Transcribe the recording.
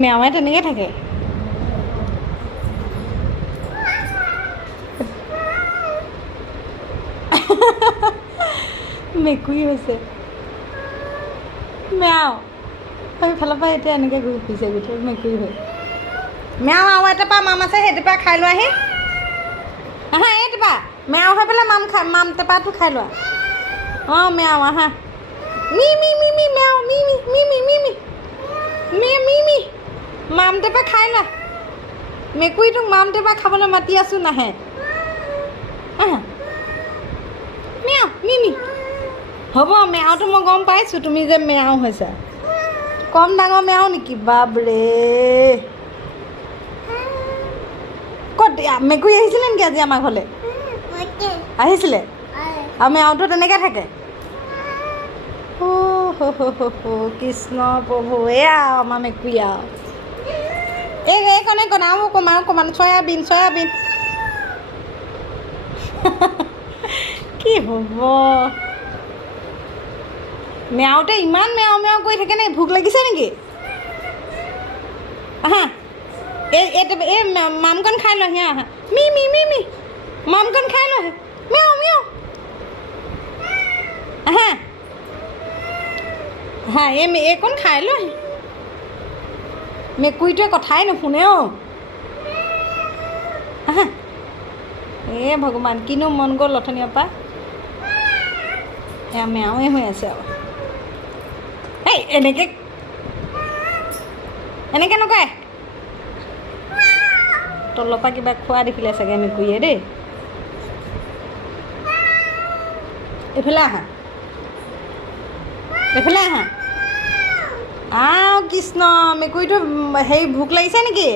মেওৱাই তেনেকৈ থাকে। মেকুৰী হৈছে মেও সেইফালৰ পৰা এতিয়া এনেকৈ ঘূৰি ফুৰিছে গোটেই মেকুৰী হৈ। মেও আৰু এটাৰপৰা মাম আছে সেইটোৰপৰা খাই লোৱাহি। আহা এইটোৰপৰা মেও হৈ পেলাই মাম টেপাটো খাই লোৱা। অঁ মেও আহা মি মি মি মি মেও মি মি মি মি মি মি মি মি মি মাম টেপা খাই লোৱা। মেকুৰীটোক মাম টেপা খাবলৈ মাতি আছোঁ নাহে। আহা মেও মি মি হ'ব মেওটো মই গম পাইছোঁ তুমি যে মেও হৈছা। কম ডাঙৰ মেও নেকি বাপৰে। ক'ত মেকুৰী আহিছিলে নেকি আজি আমাৰ ঘৰলৈ? আহিছিলে আৰু মেওটো তেনেকৈ থাকে। কৃষ্ণ প্ৰভু এয়া আমাৰ মেকুৰী আৰু এইকণ আৰু অকণমান চয়াবিন কি হ'ব। মেওতে ইমান মেও মেও কৰি থাকে নে? ভোক লাগিছে নেকি? আহা এই মামকণ খাই লহি আহা মি মি মি মি মামকণ খাই লহি মেও মেও আহা হা এইকণ খাই লহি। মেকুৰীটোৱে কথাই নুশুনে অ'। আহা ভগৱান কিনো মন গ'ল অথনিৰ পৰা এয়া মেওৱে হৈ আছে আৰু এই এনেকৈ নকয়। তলৰ পৰা কিবা খোৱা দেখিলে চাগে মেকুৰীয়ে দেই। এইফালে আহা আহ কৃষ্ণ মেকুৰীটো হেৰি ভোক লাগিছে নেকি?